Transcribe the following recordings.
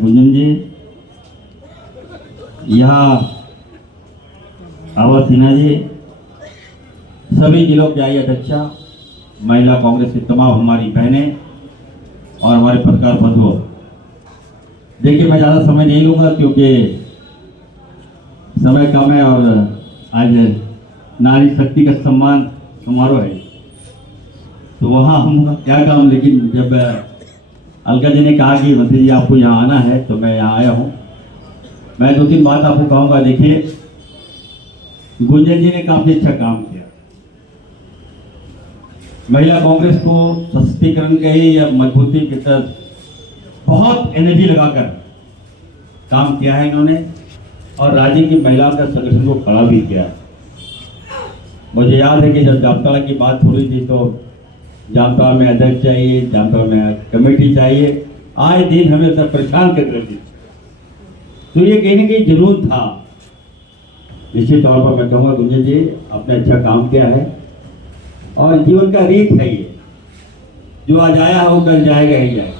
गुंजन जी, यहाँ आवाज सिन्हा जी, सभी जिलों के आई अध्यक्षा, महिला कांग्रेस की तमाम हमारी बहनें और हमारे पत्रकार बंधुओं। देखिए, मैं ज़्यादा समय नहीं लूँगा क्योंकि समय कम है और आज नारी शक्ति का सम्मान समारोह है, तो वहाँ हम क्या काम। लेकिन जब अलका जी ने कहा कि मंत्री जी आपको यहाँ आना है तो मैं यहाँ आया हूँ। मैं 2-3 बात आपको कहूँगा। देखिए, गुंजन जी ने काफ़ी अच्छा काम किया। महिला कांग्रेस को सशक्तिकरण के या मजबूती की तरफ बहुत एनर्जी लगाकर काम किया है इन्होंने, और राज्य की महिलाओं का संगठन को खड़ा भी किया। मुझे याद है कि जब जामताड़ा की बात हो रही थी तो जामताड़ा में अध्यक्ष चाहिए, जामताड़ा में कमेटी चाहिए, आए दिन हमें सब परेशान कर रही थी। तो ये कहीं ना कहीं जुनून था। निश्चित तौर पर मैं कहूँगा गुंजन जी आपने अच्छा काम किया है, और जीवन का रीत है ये, जो आज आया है वो कल जाएगा ही जाएगा,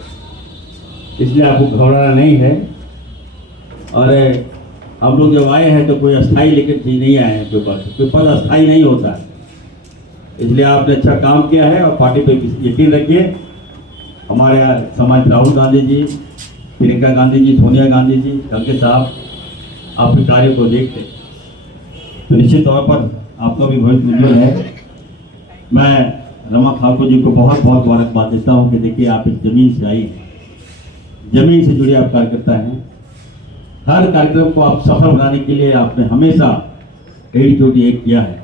इसलिए आपको घबराना नहीं है। और हम लोग जब आए हैं तो कोई अस्थाई लेकर चीज नहीं आए हैं, कोई पद अस्थाई नहीं होता है, इसलिए आपने अच्छा काम किया है और पार्टी पे यकीन रखिए। हमारे समाज राहुल गांधी जी, प्रियंका गांधी जी, सोनिया गांधी जी, खड़गे साहब आपके कार्य को देखते, तो निश्चित तौर पर आपका भी भविष्य उज्जवल है। मैं रमा ठाकुर जी को बहुत बहुत मुबारकबाद देता हूँ कि देखिए आप एक जमीन से आई, जमीन से जुड़े आप कार्यकर्ता हैं। हर कार्यक्रम को आप सफल बनाने के लिए आपने हमेशा एकजुट एक किया है,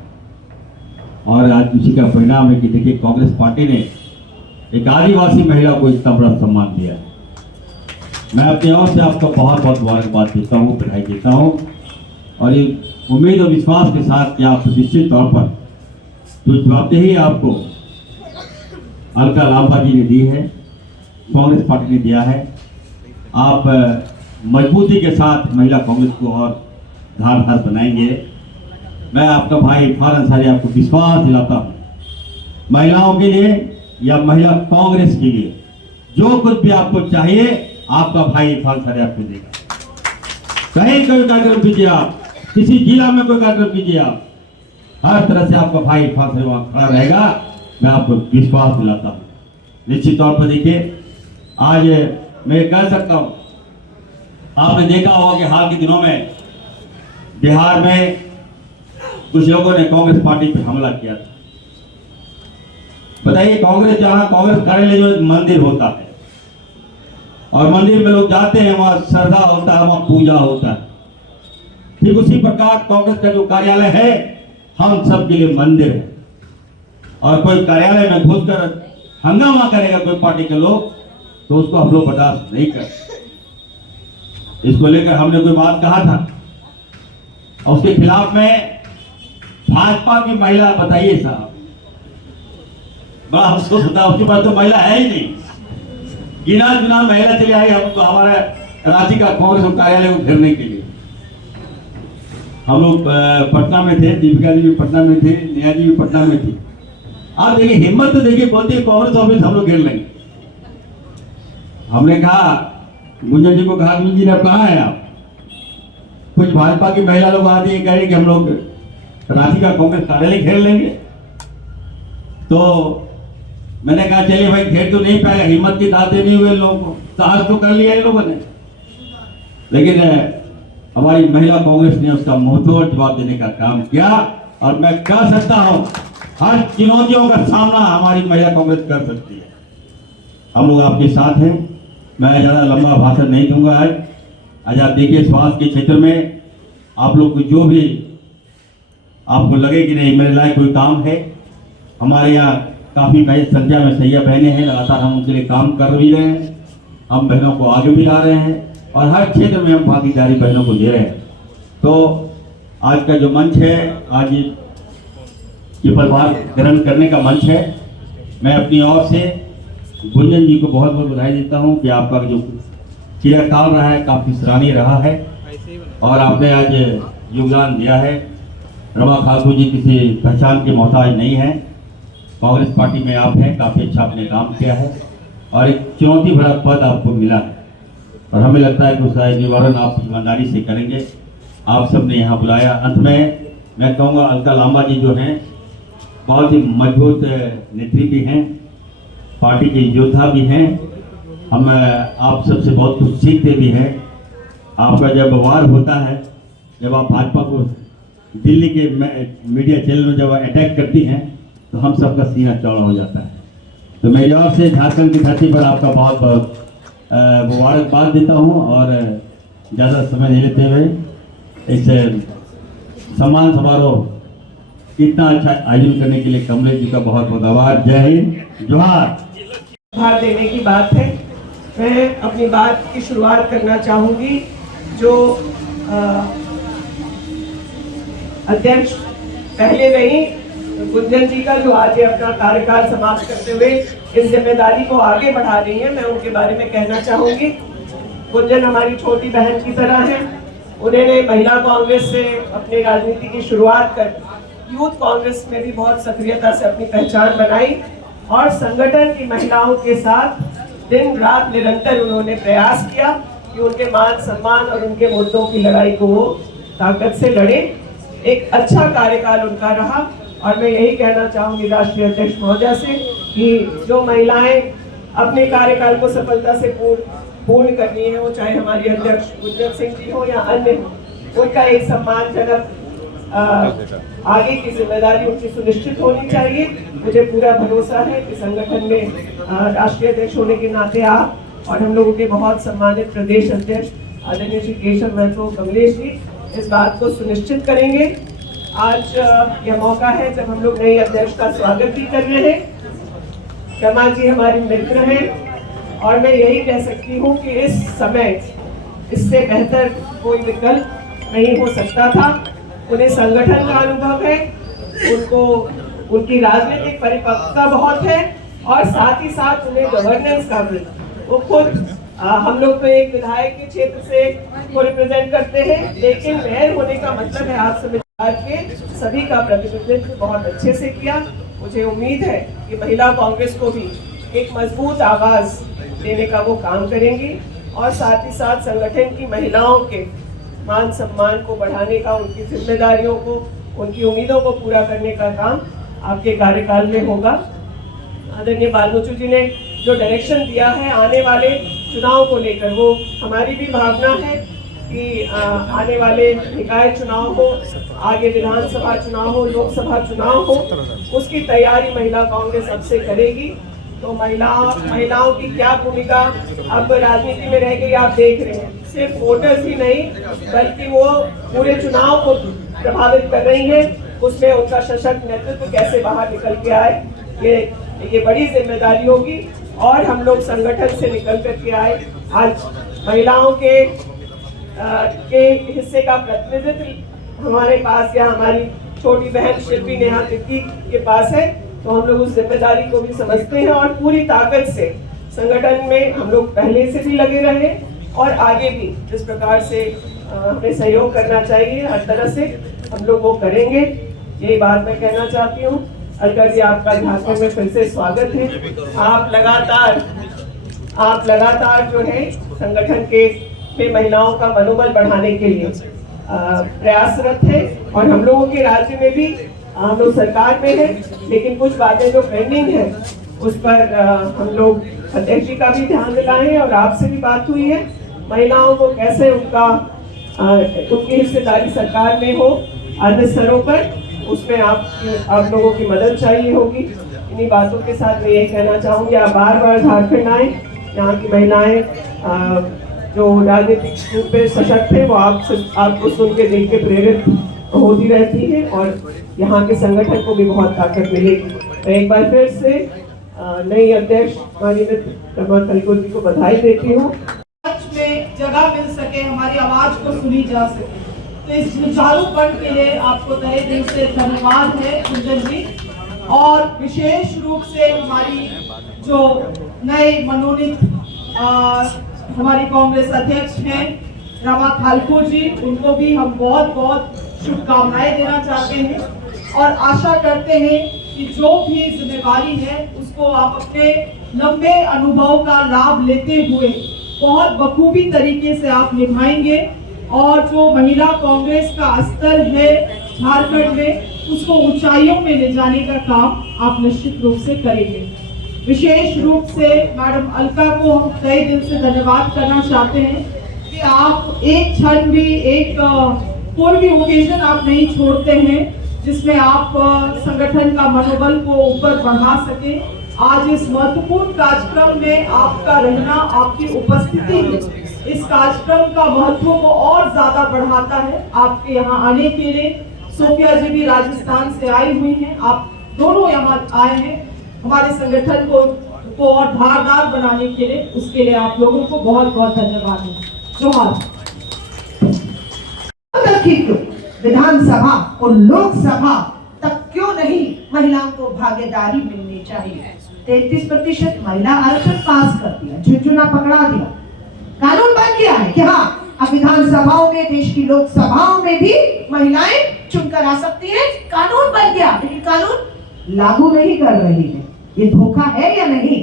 और आज उसी का परिणाम है कि देखिए कांग्रेस पार्टी ने एक आदिवासी महिला को इतना बड़ा सम्मान दिया है। मैं अपनी ओर से आपको बहुत बहुत मुबारकबाद देता हूँ, बधाई देता हूँ, और ये उम्मीद और विश्वास के साथ कि आप निश्चित तौर पर जो जवाबदेही आपको अलका लांबा जी ने दी है, कांग्रेस पार्टी ने दिया है, आप मजबूती के साथ महिला कांग्रेस को और धारदार बनाएंगे। मैं आपका भाई इरफान अंसारी आपको विश्वास दिलाता हूँ, महिलाओं के लिए या महिला कांग्रेस के लिए जो कुछ भी आपको चाहिए आपका भाई इरफान अंसारी आपको देगा। कहीं कोई कार्यक्रम कीजिए आप, किसी जिला में कोई कार्यक्रम कीजिए आप, हर तरह से आपका भाई इरफान अंसारी वहां खड़ा रहेगा, मैं आपको विश्वास दिलाता हूँ। निश्चित तौर पर देखिए, आज मैं कह सकता हूँ, आपने देखा होगा कि हाल के दिनों में बिहार में कुछ लोगों ने कांग्रेस पार्टी पर हमला किया था। बताइए, कांग्रेस जहां कांग्रेस कार्यालय जो एक मंदिर होता है, और मंदिर में लोग जाते हैं, वहां श्रद्धा होता है, वहां पूजा होता है, ठीक उसी प्रकार कांग्रेस का जो कार्यालय है हम सब के लिए मंदिर है। और कोई कार्यालय में घुसकर हंगामा करेगा कोई पार्टी के लोग, तो उसको हम लोग बर्दाश्त नहीं करते। इसको लेकर हमने कोई बात कहा था, और उसके खिलाफ में भाजपा की महिला, बताइए साहब, बड़ा अफसोस होता है, उसके पास तो महिला है ही नहीं, गिना चुना महिला चली आई हमको हमारे रांची का कांग्रेस कार्यालय को घेरने के लिए। हम लोग पटना में थे, दीपिका जी भी पटना में थे, नेहा जी भी पटना में थी। आप देखिए हिम्मत तो देखिए, बोलते हैं कांग्रेस ऑफिस हम लोग घेर लेंगे। हमने कहा, गुंजन जी को कहा, गुंजन जी ने कहा है आप, कुछ भाजपा की महिला लोग आती है, कह रहे कि हम लोग रांची का कांग्रेस कार्यालय घेर लेंगे। तो मैंने कहा चलिए भाई, घेर तो नहीं पाएगा, हिम्मत की दाते नहीं हुए लोगों को, साहस तो कर लिया इन लोगों ने, लेकिन हमारी महिला कांग्रेस ने उसका मुंहतोड़ जवाब देने का काम किया। और मैं कह सकता हूं, हर चुनौतियों का सामना हमारी महिला कांग्रेस कर सकती है। हम लोग आपके साथ हैं। मैं ज़्यादा लंबा भाषण नहीं दूंगा आज आप देखिए, स्वास्थ्य के क्षेत्र में आप लोग को जो भी आपको लगे कि नहीं मेरे लायक कोई काम है, हमारे यहाँ काफ़ी संख्या में सैया बहनें हैं, लगातार हम उनके लिए काम कर भी रहे हैं, हम बहनों को आगे भी ला रहे हैं, और हर क्षेत्र में हम भागीदारी बहनों को दे रहे हैं। तो आज का जो मंच है, आज ये पदभार ग्रहण करने का मंच है। मैं अपनी ओर से गुंजन जी को बहुत बहुत बधाई देता हूं कि आपका जो चिरकाल रहा है काफ़ी सराहनीय रहा है, और आपने आज योगदान दिया है। रमा ठाकुर जी किसी पहचान के मोहताज नहीं है, कांग्रेस पार्टी में आप हैं, काफ़ी अच्छा आपने काम किया है, और एक चुनौती भरा पद आपको मिला है। और हमें लगता है कि उसका निवारण आप ईमानदारी से करेंगे। आप सबने यहाँ बुलाया। अंत में मैं कहूँगा अलका लांबा जी जो हैं बहुत ही मजबूत नेत्री भी हैं, पार्टी के योद्धा भी हैं। हम आप सबसे बहुत कुछ सीखते भी हैं। आपका जब वार होता है, जब आप भाजपा को दिल्ली के मीडिया चैनल में जब अटैक करती हैं तो हम सबका सीना चौड़ा हो जाता है। तो मैं यहाँ से झारखंड की धरती पर आपका बहुत बहुत मुबारकबाद देता हूँ और ज़्यादा समय नहीं लेते हुए इस सम्मान समारोह इतना अच्छा आयोजन करने के लिए कमलेश जी का बहुत बहुत आभार। जय हिंद, जोहार। भार देने की बात है। मैं अपनी बात की शुरुआत करना चाहूँगी जो अध्यक्ष पहले नहीं, गुंजन जी का जो आज अपना कार्यकाल समाप्त करते हुए इस जिम्मेदारी को आगे बढ़ा रही है, मैं उनके बारे में कहना चाहूँगी। गुंजन हमारी छोटी बहन की तरह है। उन्होंने महिला कांग्रेस से अपनी राजनीति की शुरुआत कर यूथ कांग्रेस में भी बहुत सक्रियता से अपनी पहचान बनाई और संगठन की महिलाओं के साथ दिन रात निरंतर उन्होंने प्रयास किया कि उनके मान सम्मान और उनके मुद्दों की लड़ाई को वो ताकत से लड़े। एक अच्छा कार्यकाल उनका रहा और मैं यही कहना चाहूँगी राष्ट्रीय अध्यक्ष महोदय से कि जो महिलाएं अपने कार्यकाल को सफलता से पूर्ण करनी है, वो चाहे हमारी अध्यक्ष गुंजन सिंह जी हो या अन्य, उनका एक सम्मानजनक आगे की जिम्मेदारी उनकी सुनिश्चित होनी चाहिए। मुझे पूरा भरोसा है कि संगठन में राष्ट्रीय अध्यक्ष होने के नाते आप और हम लोगों के बहुत सम्मानित प्रदेश अध्यक्ष आदरणीय श्री केशव महतो कमलेश जी इस बात को सुनिश्चित करेंगे। आज यह मौका है जब हम लोग नए अध्यक्ष का स्वागत भी कर रहे हैं। कमा जी हमारे मित्र हैं और मैं यही कह सकती हूँ कि इस समय इससे बेहतर कोई विकल्प नहीं हो सकता था। उन्हें संगठन का अनुभव है, उनको उनकी राजनीतिक परिपक्वता बहुत है और साथ ही साथ उन्हें गवर्नेंस का भी। वो खुद हम लोग तो एक विधायक के क्षेत्र से को रिप्रेजेंट करते हैं, लेकिन मेयर होने का मतलब है आप संविधान के सभी का प्रतिनिधित्व बहुत अच्छे से किया। मुझे उम्मीद है कि महिला कांग्रेस को भी एक मजबूत आवाज देने का वो काम करेंगी और साथ ही साथ संगठन की महिलाओं के मान सम्मान को बढ़ाने का, उनकी जिम्मेदारियों को, उनकी उम्मीदों को पूरा करने का काम आपके कार्यकाल में होगा। आदरणीय बालमुचु जी ने जो डायरेक्शन दिया है आने वाले चुनाव को लेकर, वो हमारी भी भावना है कि आने वाले निकाय चुनाव हो, आगे विधानसभा चुनाव हो, लोकसभा चुनाव हो, उसकी तैयारी महिला कांग्रेस अब से करेगी। तो महिलाओं की क्या भूमिका अब राजनीति में रह गई आप देख रहे हैं। सिर्फ वोटर्स ही नहीं बल्कि वो पूरे चुनाव को प्रभावित कर रही हैं। उसमें उनका सशक्त नेतृत्व कैसे बाहर निकल के आए, ये बड़ी जिम्मेदारी होगी और हम लोग संगठन से निकल करके आए। आज महिलाओं के हिस्से का प्रतिनिधित्व हमारे पास या हमारी छोटी बहन शिल्पी नेहा तिर्की के पास है, तो हम लोग उस जिम्मेदारी को भी समझते हैं और पूरी ताकत से संगठन में हम लोग पहले से भी लगे रहे और आगे भी जिस प्रकार से हमें सहयोग करना चाहिए हर तरह से हम लोग वो करेंगे। यही बात मैं कहना चाहती हूँ। अलका जी, आपका झारखंड में फिर से स्वागत है। आप लगातार जो है संगठन के में महिलाओं का मनोबल बढ़ाने के लिए प्रयासरत है और हम लोगों के राज्य में भी हम लोग सरकार में है, लेकिन कुछ बातें जो पेंडिंग है उस पर हम लोग अध्यक्ष जी का भी ध्यान दिलाएं और आपसे भी बात हुई है। महिलाओं को कैसे उनकी हिस्सेदारी सरकार में हो अन्य स्तरों पर, उसमें आप लोगों की मदद चाहिए होगी। इन्हीं बातों के साथ मैं यही कहना चाहूँगी, आप बार बार झारखंड आए। यहाँ की महिलाएं जो राजनीतिक रूप में सशक्त है वो आपको सुन के देख के प्रेरित होती रहती है और यहाँ के संगठन को भी बहुत ताकत मिलेगी। मैं एक बार फिर से नई अध्यक्ष हमारी रमा तलको जी को बधाई देती हूँ। में जगह मिल सके, हमारी आवाज को सुनी जा सके, तो इस सुचारूपण के लिए आपको तहे दिल से धन्यवाद है कुंदन जी। और विशेष रूप से हमारी जो नए मनोनीत हमारी कांग्रेस अध्यक्ष हैं रमा खालको जी, उनको भी हम बहुत बहुत शुभकामनाएं देना चाहते हैं और आशा करते हैं कि जो भी जिम्मेवारी है उसको आप अपने लंबे अनुभव का लाभ लेते हुए बहुत बखूबी तरीके से आप निभाएंगे और जो महिला कांग्रेस का स्तर है झारखंड में उसको ऊंचाइयों में ले जाने का काम आप निश्चित रूप से करेंगे। विशेष रूप से मैडम अलका को हम कई दिल से धन्यवाद करना चाहते हैं कि आप एक क्षण भी कोई भी ओकेजन आप नहीं छोड़ते हैं जिसमें आप संगठन का मनोबल को ऊपर बढ़ा सके। आज इस महत्वपूर्ण कार्यक्रम में आपका रहना, आपकी उपस्थिति इस कार्यक्रम का महत्व को और ज्यादा बढ़ाता है। आपके यहाँ आने के लिए सोफिया जी भी राजस्थान से आई हुई हैं, आप दोनों यहाँ आए हैं हमारे संगठन को और धारदार बनाने के लिए। उसके लिए आप लोगों को बहुत बहुत धन्यवाद है। जोहार। विधानसभा और लोकसभा तक क्यों नहीं महिलाओं को भागीदारी मिलनी चाहिए। 33% महिला आरक्षण पास कर दिया, झुनझुना पकड़ा दिया, कानून बन गया है कि हाँ अब विधानसभाओं में, देश की लोकसभाओं में भी महिलाएं चुनकर आ सकती हैं। कानून बन गया, लेकिन कानून लागू नहीं कर रही है। ये धोखा है या नहीं?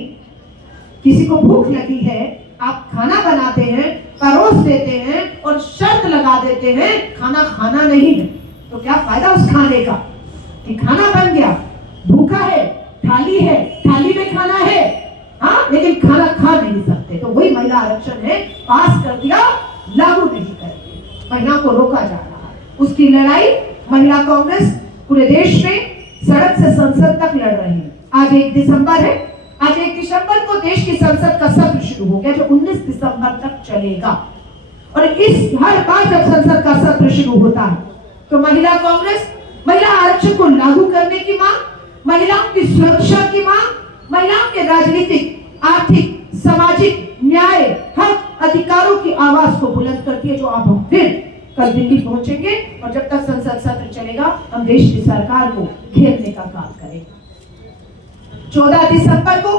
किसी को भूख लगी है, आप खाना बनाते हैं, परोस देते हैं और शर्त लगा देते हैं खाना खाना नहीं है, तो क्या फायदा उस खाने का कि खाना बन गया, भूखा है, थाली में खाना है, हाँ, लेकिन खाना खा नहीं सकते। तो वही महिला आरक्षण है, पास कर दिया, लागू नहीं करते, महिला को रोका जा रहा है। उसकी लड़ाई महिला कांग्रेस पूरे देश में सड़क से संसद तक लड़ रही है। आज 1 दिसंबर है, आज 1 दिसंबर को देश की संसद का सत्र शुरू हो गया जो 19 दिसंबर तक चलेगा। और इस हर बार जब संसद का सत्र शुरू होता है तो महिला कांग्रेस महिला आरक्षण को लागू करने की मांग, महिलाओं की सुरक्षा की मांग, महिलाओं के राजनीतिक, आर्थिक, सामाजिक न्याय, हक, अधिकारों की आवाज को बुलंद करती है। जो आप फिर कल दिल्ली पहुंचेंगे और जब तक संसद सत्र चलेगा हम देश की सरकार को घेरने का काम करेंगे। 14 दिसंबर को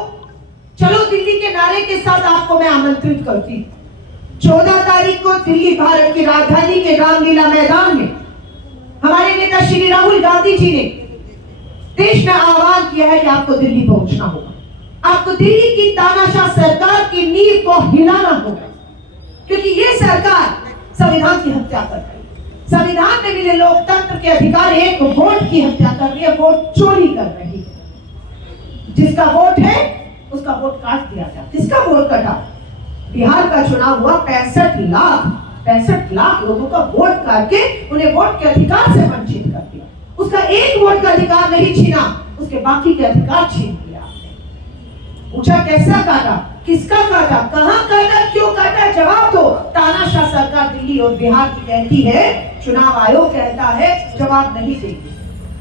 चलो दिल्ली के नारे के साथ आपको मैं आमंत्रित करती हूँ। 14 तारीख को दिल्ली भारत की राजधानी के रामलीला मैदान में हमारे नेता श्री राहुल गांधी जी ने देश में आह्वान किया है कि आपको दिल्ली पहुंचना होगा। आपको दिल्ली की तानाशाह सरकार की नींव को हिलाना होगा, क्योंकि ये सरकार संविधान की हत्या कर रही है। संविधान में मिले लोकतंत्र के अधिकार, एक वोट की हत्या कर रही है, वोट चोरी कर रही है। जिसका वोट है उसका वोट काट दिया गया। किसका वोट कटा? बिहार का चुनाव हुआ, 65 लाख लोगों का वोट काट के उन्हें वोट के अधिकार से वंचित कर दिया। उसका एक वोट का अधिकार नहीं छीना, उसके बाकी के अधिकार छीन लिया आपने। पूछा कैसा काटा, किसका काटा, कहां काटा, क्यों काटा? जवाब दो। तानाशाह सरकार दिल्ली और बिहार की कहती है, चुनाव आयोग कहता है, जवाब नहीं देगी।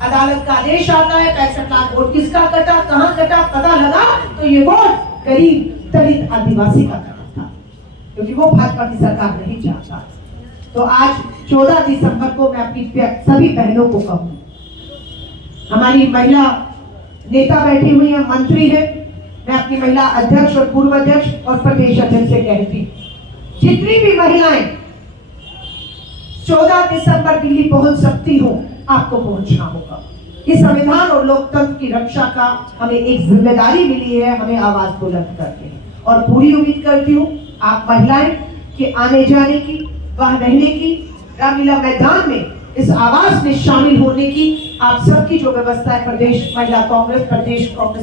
अदालत का आदेश आता है, 65 लाख वोट किसका कटा, कहां कटा, पता लगा तो ये वोट गरीब, दलित, आदिवासी का कटा था, क्योंकि वो भाजपा की सरकार नहीं चाहता। तो आज 14 दिसंबर को मैं अपनी सभी बहनों को कहूँ, हमारी महिला नेता बैठी हुई है, मंत्री है, मैं अपनी महिला अध्यक्ष और पूर्व अध्यक्ष और प्रदेश अध्यक्ष से कहती हूँ, जितनी भी महिलाएं 14 दिसंबर दिल्ली पहुंच सकती हो, आपको पहुंचना होगा। इस संविधान और लोकतंत्र की रक्षा का हमें एक जिम्मेदारी मिली है, हमें आवाज बुलंद करके। और पूरी उम्मीद करती हूँ आप महिलाएं के आने जाने की, वहां रहने की, रामलीला मैदान में इस आवाज में शामिल होने की आप सबकी जो व्यवस्था है, प्रदेश महिला कांग्रेस, प्रदेश कांग्रेस